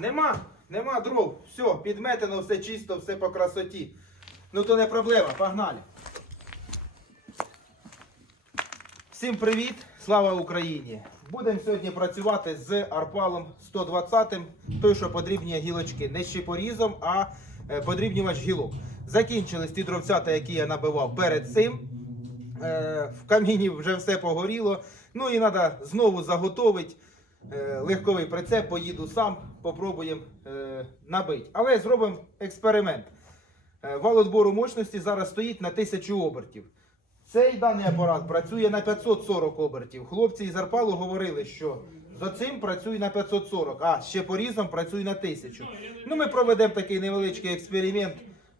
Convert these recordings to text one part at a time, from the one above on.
Нема, нема дров. Все, підметено, все чисто, все по красоті. Ну то не проблема, погнали. Всім привіт, слава Україні! Будемо сьогодні працювати з арпалом 120 той, що подрібнює гілочки. Не щепорізом, а е, подрібнювач гілок. Закінчились ті дровцята, які я набивав перед цим. Е, В каміні вже все погоріло. Ну і треба знову заготовити е, легковий прицеп, поїду сам, попробуємо е, набити. Але зробимо експеримент. Е, Вал отбору мощності зараз стоїть на 1000 обертів. Цей даний апарат працює на 540 обертів. Хлопці із Арпалу говорили, що за цим працює на 540, а ще порізом працює на 1000. Ну, ми проведемо такий невеличкий експеримент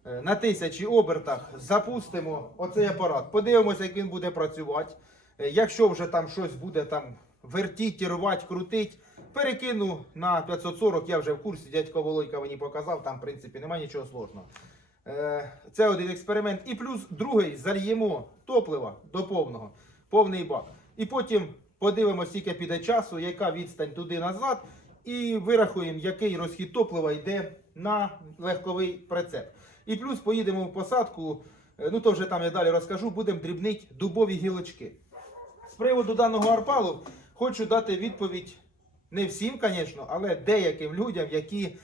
е, на 1000 обертах. Запустимо оцей апарат. Подивимося, як він буде працювати. Е, Якщо вже там щось буде там вертіть, рвати, крутить, перекину на 540. Я вже в курсі, дядько Володька мені показав, там в принципі немає нічого сложного. Е, Це один експеримент. І плюс другий зальємо топлива до повного, повний бак. І потім подивимося, скільки піде часу, яка відстань туди назад, і вирахуємо, який розхід топлива йде на легковий прицеп. І плюс поїдемо в посадку. е, Ну то вже там я далі розкажу, будемо дрібнити дубові гілочки. З приводу даного арпалу хочу дати відповідь не всім, звісно, але деяким людям, які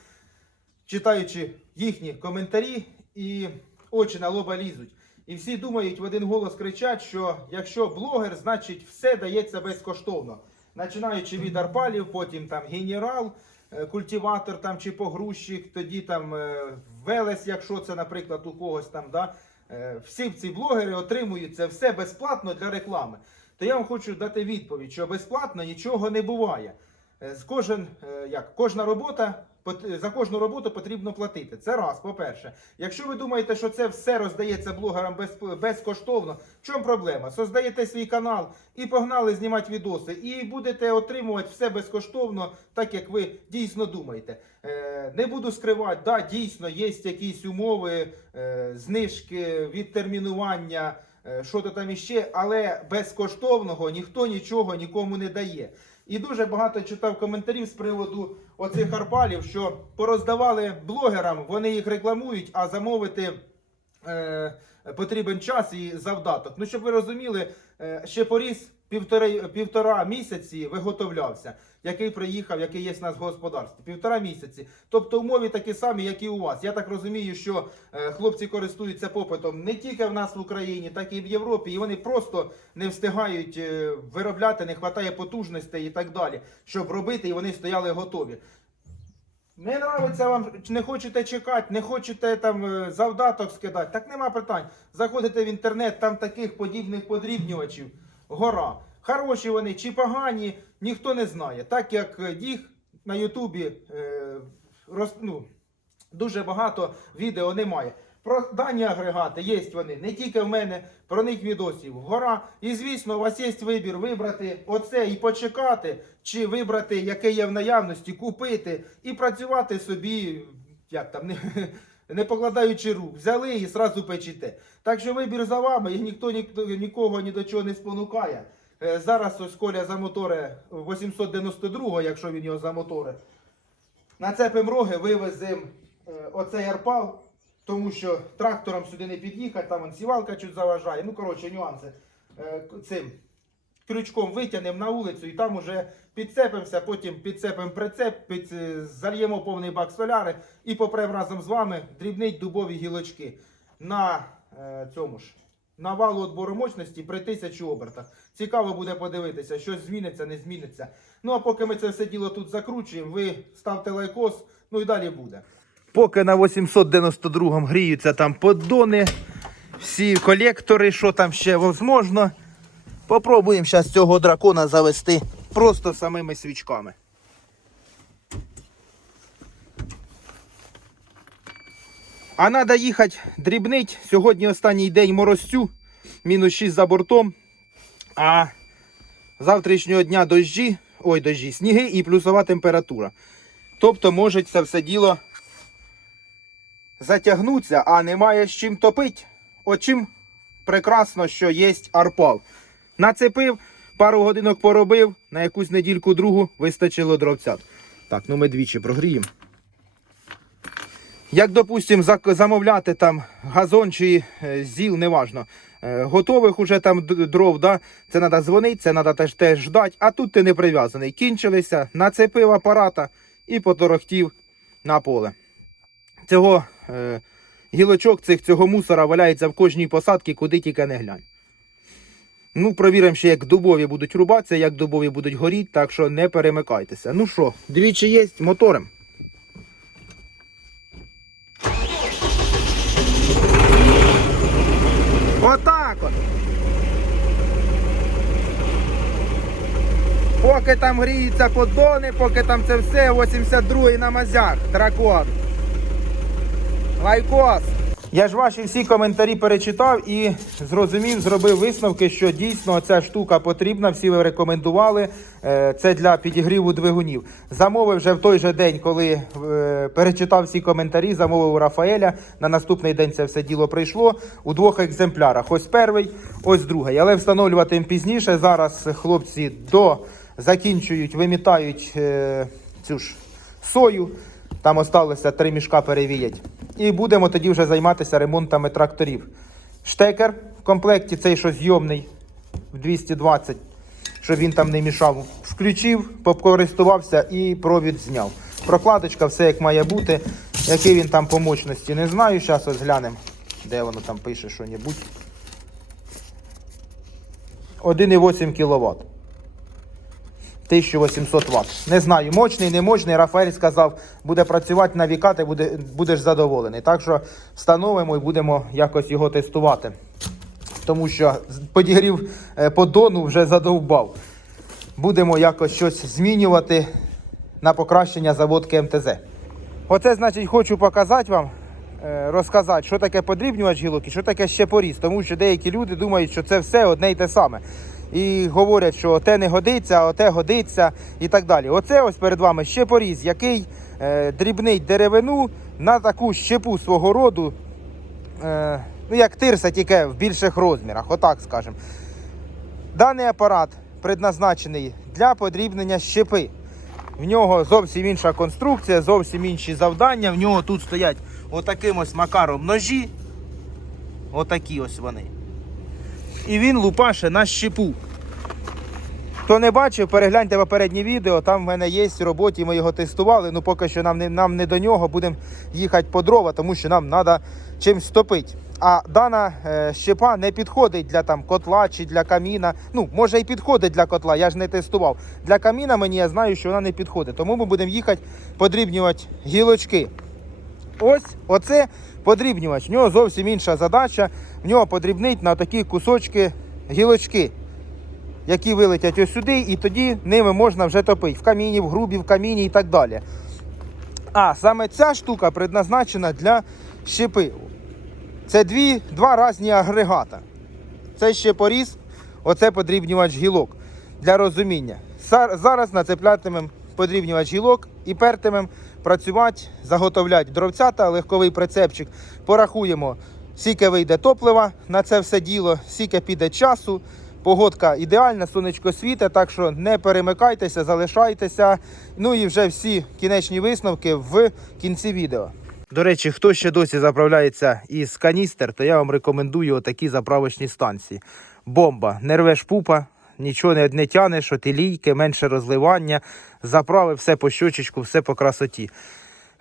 читаючи їхні коментарі і очі на лоба лізуть. І всі думають в один голос кричать, що якщо блогер, значить все дається безкоштовно. Починаючи від арпалів, потім там генерал, е, культиватор там чи погрузчик, тоді там е, велес, якщо це, наприклад, у когось там. Да? Е, Всі ці блогери отримують це все безплатно для реклами. То я вам хочу дати відповідь, що безплатно нічого не буває. Е, кожен, е, як, кожна робота, за кожну роботу потрібно платити. Це раз, по-перше. Якщо ви думаєте, що це все роздається блогерам без, безкоштовно, в чому проблема? Создаєте свій канал і погнали знімати відоси, і будете отримувати все безкоштовно, так як ви дійсно думаєте. Е, не буду скривати, да, дійсно є якісь умови, е, знижки, відтермінування. е, Що то там іще, але безкоштовного ніхто нічого нікому не дає. І дуже багато читав коментарів з приводу оцих арпалів, що пороздавали блогерам, вони їх рекламують, а замовити е, потрібен час і завдаток. Ну, щоб ви розуміли, е, ще поріз півтори, півтора місяці виготовлявся, який приїхав, який є в нас в господарстві. Півтора місяці. Тобто умови такі самі, як і у вас. Я так розумію, що е, хлопці користуються попитом не тільки в нас в Україні, так і в Європі. І вони просто не встигають е, виробляти, не вистачає потужностей і так далі, щоб робити, і вони стояли готові. Не нравиться вам, не хочете чекати, не хочете там е, завдаток скидати. Так нема питань. Заходите в інтернет, там таких подібних подрібнювачів. Гора. Хороші вони чи погані, ніхто не знає. Так як е, їх на Ютубі е, ну, дуже багато відео немає. Про дані агрегати є вони, не тільки в мене, про них відосів. Гора. І звісно, у вас є вибір вибрати оце і почекати, чи вибрати, яке є в наявності, купити і працювати собі, як там, не, не покладаючи рук. Взяли і зразу печете. Так що вибір за вами, і ніхто, ніхто нікого ні до чого не спонукає. Е, Зараз ось Коля замоторе 892, якщо він його замоторе. Нацепимо роги, вивеземо е, оцей арпал, тому що трактором сюди не під'їхати, там сівалка чуть заважає. Ну, коротше, нюанси. Е, Цим крючком витягнемо на вулицю і там уже підцепимося, потім підцепимо прицеп, під, е, зальємо повний бак соляри і попрем разом з вами дрібнить дубові гілочки на е, цьому ж. На валу отбору мощності при тисячі обертах. Цікаво буде подивитися, щось зміниться, не зміниться. Ну а поки ми це все діло тут закручуємо, ви ставте лайкос, ну і далі буде. Поки на 892 гріються там поддони, всі колектори, що там ще можливо. Попробуємо зараз цього дракона завести просто самими свічками. А треба їхати дрібнить. Сьогодні останній день морозцю, мінус 6 за бортом. А завтрашнього дня дощі, ой, дощі, сніги і плюсова температура. Тобто може це все діло затягнутися, а немає з чим топити. От чим прекрасно, що є арпал. Нацепив, пару годинок поробив, на якусь недільку другу вистачило дровцят. Так, ну ми двічі прогріємо. Як, допустим, зак- замовляти там газон чи е, зіл, неважно. е, Готових уже там дров, да? це треба дзвонити, це треба теж, теж ждати, а тут ти не прив'язаний. Кінчилися, нацепив апарата і поторохтів на поле. Цього е, гілочок, цих, цього мусора валяється в кожній посадці, куди тільки не глянь. Ну, провіримо ще, як дубові будуть рубатися, як дубові будуть горіти, так що не перемикайтеся. Ну що, двічі є, мотором. Отак от. Поки там гріються поддони, поки там це все, 82-й на мазях, дракон. Лайкос. Я ж ваші всі коментарі перечитав і зрозумів, зробив висновки, що дійсно ця штука потрібна. Всі ви рекомендували. Е, Це для підігріву двигунів. Замовив вже в той же день, коли е, перечитав всі коментарі, замовив у Рафаеля. На наступний день це все діло прийшло у двох екземплярах. Ось перший, ось другий. Але встановлювати пізніше. Зараз хлопці до закінчують, вимітають е, цю ж сою. Там осталося три мішка перевіять. І будемо тоді вже займатися ремонтами тракторів. Штекер в комплекті, цей що зйомний в 220, щоб він там не мішав. Включив, покористувався і провід зняв. Прокладочка, все як має бути. Який він там по мощності, не знаю. Зараз ось глянемо, де воно там пише що-небудь. 1,8 кВт. 1800 Вт. Не знаю, мощний, не мощний. Рафаель сказав, буде працювати на віка, ти буде, будеш задоволений. Так що встановимо і будемо якось його тестувати. Тому що подігрів е, поддону вже задовбав. Будемо якось щось змінювати на покращення заводки МТЗ. Оце, значить, хочу показати вам, е, розказати, що таке подрібнювач гілок і що таке щепоріз. Тому що деякі люди думають, що це все одне й те саме. І говорять, що те не годиться, а оте годиться і так далі. Оце ось перед вами щепоріз, який е, дрібнить деревину на таку щепу свого роду. Е, ну, як тирса, тільки в більших розмірах, отак скажемо. Даний апарат предназначений для подрібнення щепи. В нього зовсім інша конструкція, зовсім інші завдання. В нього тут стоять отаким ось макаром ножі. Отакі ось вони. І він лупаше на щепу. Хто не бачив, перегляньте попереднє відео. Там в мене є в роботі, ми його тестували. Ну поки що нам не, нам не до нього, будемо їхати по дрова, тому що нам треба чимось топити. А дана е, щепа не підходить для там котла чи для каміна. Ну, може і підходить для котла, я ж не тестував. Для каміна мені я знаю, що вона не підходить. Тому ми будемо їхати подрібнювати гілочки. Ось оце подрібнювач. В нього зовсім інша задача. Нього подрібнить на такі кусочки гілочки, які вилетять ось сюди, і тоді ними можна вже топити. В каміні, в грубі, в каміні і так далі. А саме ця штука предназначена для щепи. Це дві, два різні агрегата. Це ще поріз, оце подрібнювач гілок. Для розуміння. Зараз нацеплятимемо подрібнювач гілок і пертимемо працювати, заготовляти дровця та легковий прицепчик. Порахуємо, скільки вийде топлива на це все діло, скільки піде часу. Погодка ідеальна, сонечко світе, так що не перемикайтеся, залишайтеся. Ну і вже всі кінечні висновки в кінці відео. До речі, хто ще досі заправляється із каністер, то я вам рекомендую отакі заправочні станції. Бомба, не рвеш пупа, нічого не, не тянеш, от і лійки, менше розливання, заправив все по щочечку, все по красоті.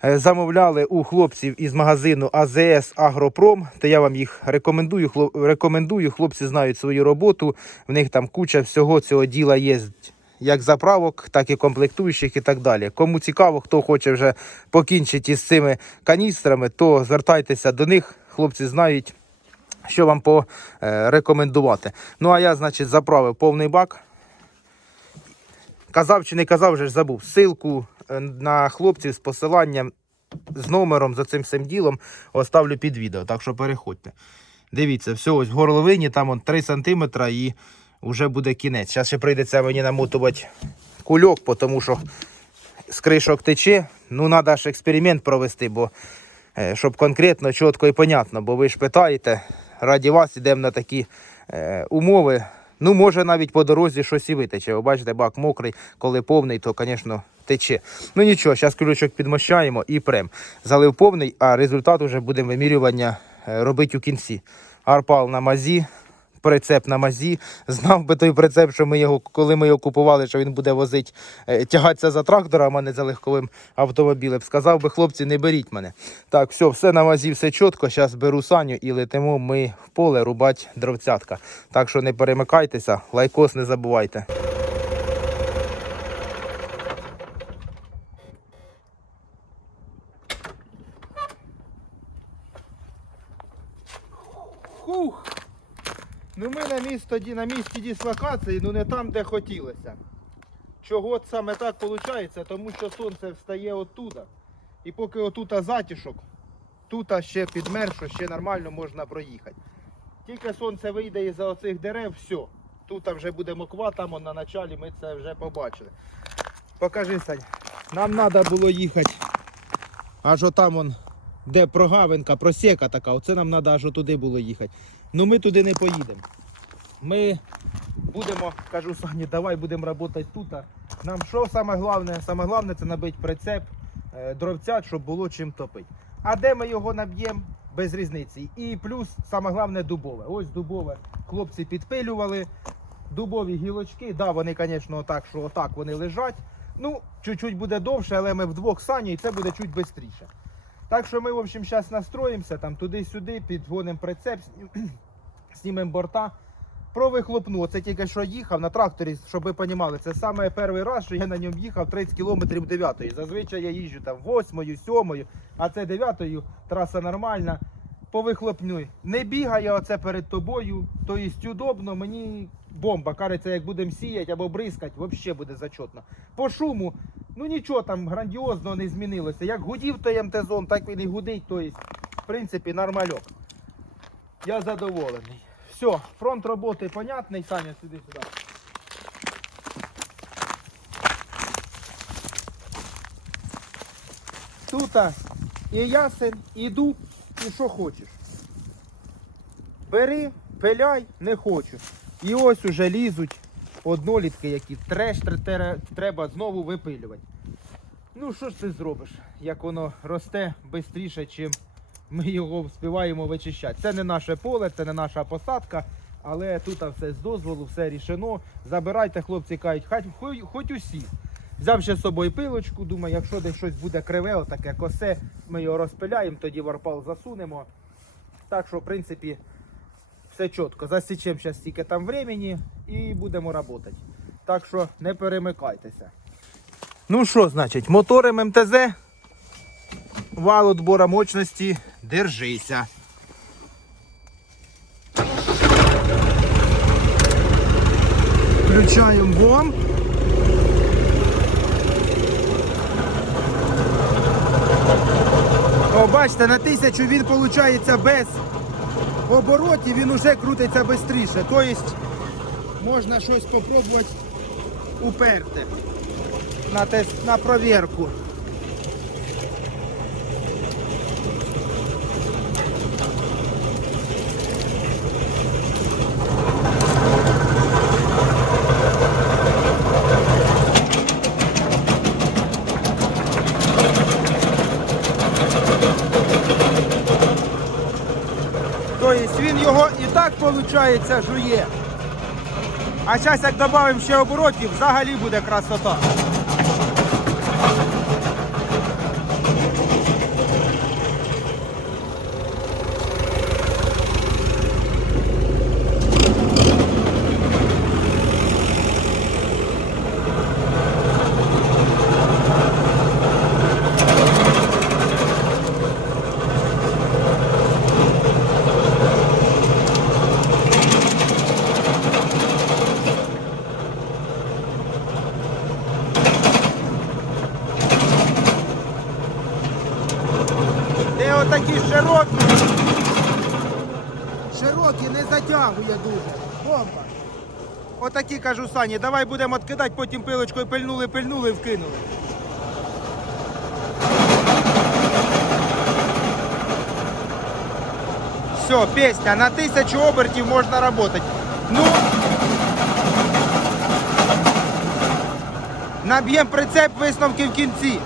Е, Замовляли у хлопців із магазину АЗС Агропром, то я вам їх рекомендую. Рекомендую. Хлопці знають свою роботу. В них там куча всього цього діла є. Як заправок, так і комплектуючих і так далі. Кому цікаво, хто хоче вже покінчити із цими каністрами, то звертайтеся до них. Хлопці знають, що вам порекомендувати. Ну а я, значить, заправив повний бак. Казав чи не казав, вже забув. Силку е, на хлопців з посиланням з номером за цим всім ділом оставлю під відео. Так що переходьте. Дивіться, все, ось в горловині там он 3 см і вже буде кінець. Зараз ще прийдеться мені намотувати кульок, тому що з кришок тече. Ну, треба ж експеримент провести, бо е, щоб конкретно, чітко і понятно. Бо ви ж питаєте, раді вас йдемо на такі е, умови. Ну, може навіть по дорозі щось і витече. Ви бачите, бак мокрий, коли повний, то, звісно, тече. Ну нічого, зараз ключок підмощаємо і прем. Залив повний, а результат вже будемо вимірювання е, робити у кінці. Арпал на мазі, прицеп на мазі. Знав би той прицеп, що ми його, коли ми його купували, що він буде возити, е, тягатися за трактором, а не за легковим автомобілем. Сказав би, хлопці, не беріть мене. Так, все, все на мазі, все чітко. Зараз беру саню і летимо ми в поле рубати дровцятка. Так що не перемикайтеся, лайкос не забувайте. Ну ми на місто, ді- на місці дислокації, ну не там, де хотілося. Чого саме так виходить? Тому що сонце встає оттуда. І поки отута затішок, тут ще підмершо, ще нормально можна проїхати. Тільки сонце вийде із-за оцих дерев, все. Тут вже буде моква, там на началі ми це вже побачили. Покажи, Сань. Нам треба було їхати. Аж отам он, де прогавинка, просека така, оце нам треба аж туди було їхати. Ну ми туди не поїдемо. Ми будемо, кажу Сані, давай будемо працювати тут. Нам що саме головне? Саме головне це набити прицеп, е, дровцят, щоб було чим топити. А де ми його наб'ємо? Без різниці. І плюс саме головне дубове. Ось дубове. Хлопці підпилювали. Дубові гілочки, да, вони, звісно, так, що отак вони лежать. Ну, чуть-чуть буде довше, але ми вдвох сані і це буде чуть швидше. Так що ми, в общем, зараз настроїмося там туди-сюди, підгонимо прицеп, знімемо борта. Про вихлопну. Оце тільки що їхав на тракторі, щоб ви розуміли, це саме перший раз, що я на ньому їхав 30 кілометрів 9. Зазвичай я їжджу там 8, 7, а це 9, траса нормальна. По вихлопню. Не бігає оце перед тобою, тобто удобно, мені бомба. Кажеться, як будемо сіяти або бризкати, взагалі буде зачетно. По шуму, ну нічого там грандіозного не змінилося. Як гудів той МТ-зон, так він і гудить, тобто, в принципі, нормальок. Я задоволений. Все, фронт роботи понятний, Саня, сюди сюди. Тут і ясен, і дуб, і що хочеш. Бери, пиляй, не хочу. І ось уже лізуть однолітки, які треш треба знову випилювати. Ну що ж ти зробиш, як воно росте швидше, чим ми його вспіваємо вичищати. Це не наше поле, це не наша посадка, але тут все з дозволу, все рішено. Забирайте, хлопці кажуть, хоч, хоч, усі. Взяв ще з собою пилочку, думаю, якщо десь щось буде криве, отаке косе, ми його розпиляємо, тоді варпал засунемо. Так що, в принципі, все чітко. Засічемо зараз тільки там времени і будемо працювати. Так що не перемикайтеся. Ну що, значить, мотором МТЗ вал отбора мощності, держися. Включаємо бомб. О, бачите, на тисячу він виходить без оборотів, він уже крутиться швидше. Тобто можна щось спробувати уперти на, тест, на провірку. Тобто він його і так виходить жує. А зараз як додамо ще оборотів, взагалі буде красота. Де отакі широкі. Широкі не затягує дуже. Бомба. Отакі кажу Сані, давай будемо відкидати, потім пилочкою пильнули, пильнули, вкинули. Все, пісня, на тисячу обертів можна працювати. Ну, Наб'ємо прицеп висновки в кінці.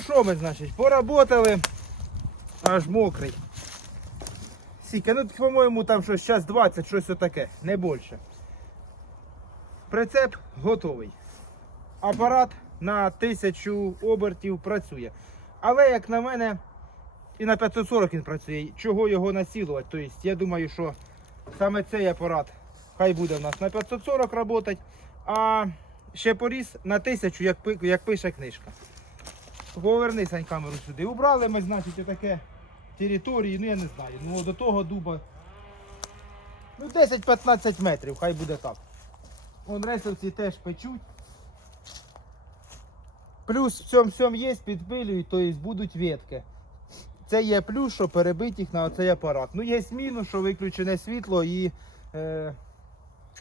Ну що ми, значить, поработали. Аж мокрий. Сіка, ну по-моєму там щось час 20, щось отаке, не більше. Прицеп готовий. Апарат на 1000 обертів працює. Але, як на мене, і на 540 він працює. Чого його насілувати? Тобто, я думаю, що саме цей апарат хай буде у нас на 540 працювати, а ще поріз на 1000, як пише книжка. Поверни Сань камеру сюди. Убрали ми, значить, отаке території, ну я не знаю. Ну до того дуба. Ну 10-15 метрів, хай буде так. Вон ресовці теж печуть. Плюс в цьому всьому є, підпилюють, тобто будуть ветки. Це є плюс, що перебить їх на цей апарат. Ну, є мінус, що виключене світло і, е,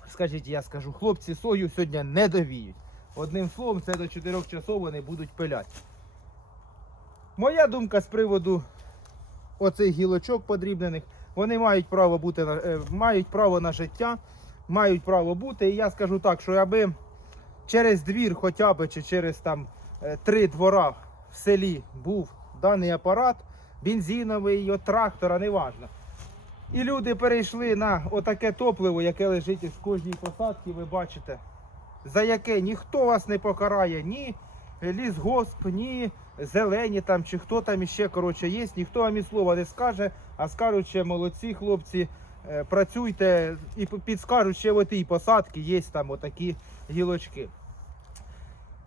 скажіть, я скажу, хлопці сою сьогодні не довіють. Одним словом, це до 4 часов вони будуть пиляти. Моя думка з приводу оцих гілочок подрібнених, вони мають право бути е, мають право на життя, мають право бути. І я скажу так, що аби через двір хоча б чи через там е, три двора в селі був даний апарат, бензиновий, його трактора, неважно. І люди перейшли на отаке топливо, яке лежить із кожній посадки, ви бачите, за яке ніхто вас не покарає, ні лісгосп, ні зелені там, чи хто там іще коротше, є, ніхто вам і слова не скаже, а скажуть, що молодці хлопці, е, працюйте і підскажуть, ще в тій посадки є там отакі гілочки.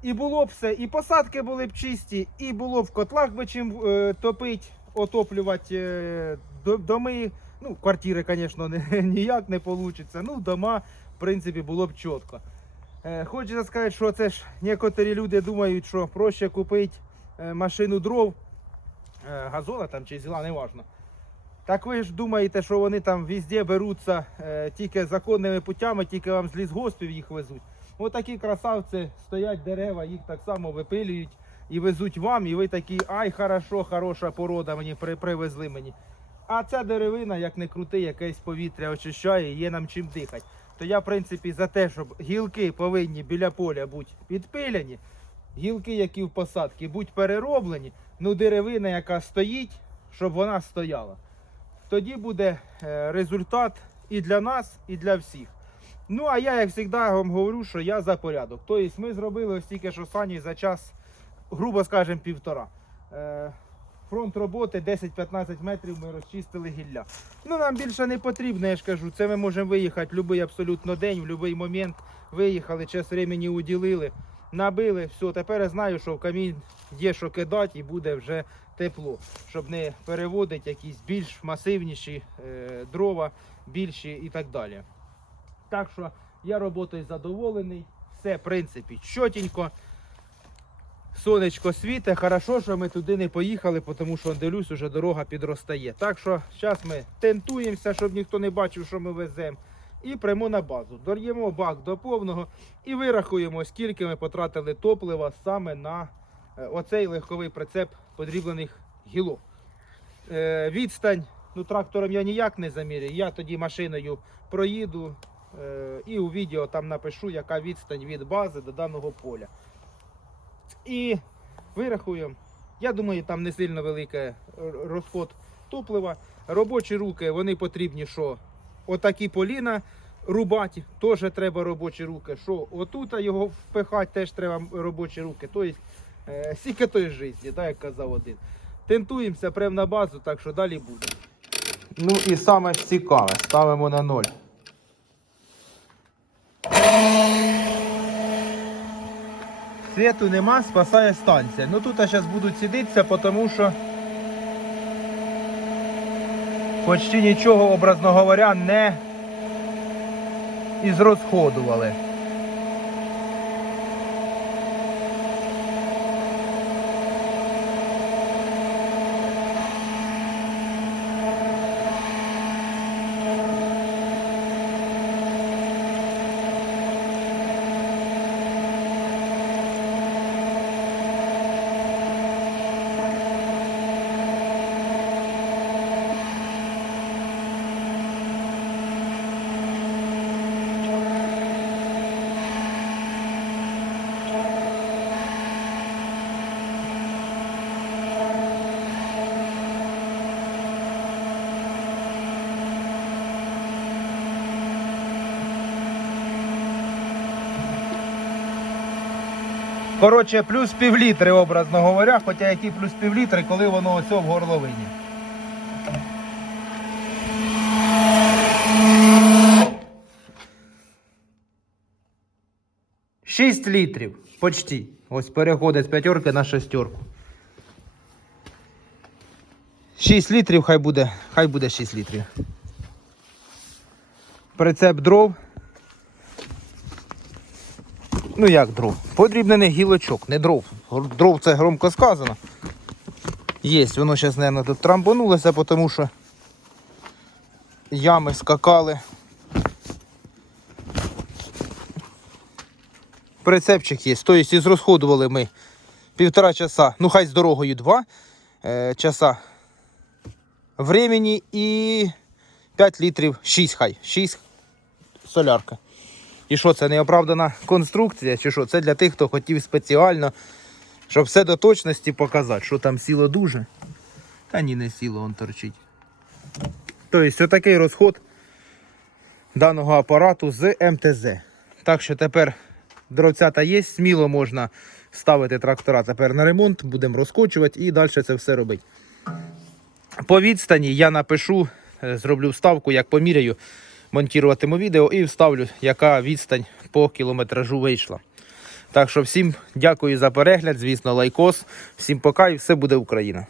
І було б все, і посадки були б чисті, і було б в котлах би чим е, топить, отоплювати е, доми. Ну, квартири, звісно, ніяк не вийде. Ну, дома, в принципі, було б чітко. Хочеться сказати, що це ж некоторі люди думають, що проще купити машину дров, е, газона там чи зіла, неважно. Так ви ж думаєте, що вони там везде беруться е, тільки законними путями, тільки вам з лісгоспів їх везуть. Отакі красавці стоять дерева, їх так само випилюють і везуть вам, і ви такі, ай, хорошо, хороша порода мені привезли мені. А ця деревина, як не крути, якесь повітря очищає, є нам чим дихати. То я, в принципі, за те, щоб гілки повинні біля поля бути підпиляні, гілки, які в посадці, будь перероблені, ну деревина, яка стоїть, щоб вона стояла. Тоді буде е, результат і для нас, і для всіх. Ну, а я, як завжди, вам говорю, що я за порядок. Тобто ми зробили ось тільки що сані за час, грубо скажемо, півтора. Е, фронт роботи 10-15 метрів ми розчистили гілля. Ну, нам більше не потрібно, я ж кажу. Це ми можемо виїхати в будь-який абсолютно день, в будь-який момент. Виїхали, час времени уділили, набили, все. Тепер я знаю, що в камін є що кидати і буде вже тепло, щоб не переводити якісь більш масивніші е, дрова, більші і так далі. Так що я роботою задоволений. Все, в принципі, чотенько. Сонечко світе, хорошо, що ми туди не поїхали, тому що дивлюсь, уже дорога підростає. Так що зараз ми тентуємося, щоб ніхто не бачив, що ми веземо. І прямо на базу. Дор'ємо бак до повного і вирахуємо, скільки ми потратили топлива саме на е, оцей легковий прицеп подріблених гілок. Е, відстань, ну трактором я ніяк не заміряю. Я тоді машиною проїду е, і у відео там напишу, яка відстань від бази до даного поля. І вирахуємо. Я думаю, там не сильно великий розход топлива. Робочі руки вони потрібні, що отакі поліна рубати, теж треба робочі руки. Що отут його впихати, теж треба робочі руки. Тобто, сіки той житті, так як казав один. Тентуємося прямо на базу, так що далі буде. Ну і саме цікаве, ставимо на ноль. Світу нема, спасає станція. Ну тут зараз будуть сидитися, тому що почти нічого, образно говоря, не ізрозходували. Коротше, плюс півлітри, образно говоря, хоча які плюс півлітри, коли воно ось в горловині. Шість літрів. Почти. Ось переходить з п'ятерки на шестерку. 6 літрів, хай буде, хай буде 6 літрів. Прицеп дров. Ну як дров? Подрібнений гілочок, не дров. Дров це громко сказано. Є, воно зараз, мабуть, тут трамбанулося, тому що ями скакали. Прицепчик є. Тобто зрозходували ми півтора часа, ну хай з дорогою два е, часа времени і 5 літрів, 6 хай, 6 солярка. І що, це неоправдана конструкція, чи що? Це для тих, хто хотів спеціально, щоб все до точності показати, що там сіло дуже. Та ні, не сіло, он торчить. Тобто, отакий розход даного апарату з МТЗ. Так що тепер дровцята є, сміло можна ставити трактора тепер на ремонт, будемо розкочувати і далі це все робити. По відстані я напишу, е, зроблю вставку, як поміряю, монтуватиму відео і вставлю, яка відстань по кілометражу вийшла. Так що всім дякую за перегляд, звісно, лайкос. Всім пока і все буде Україна.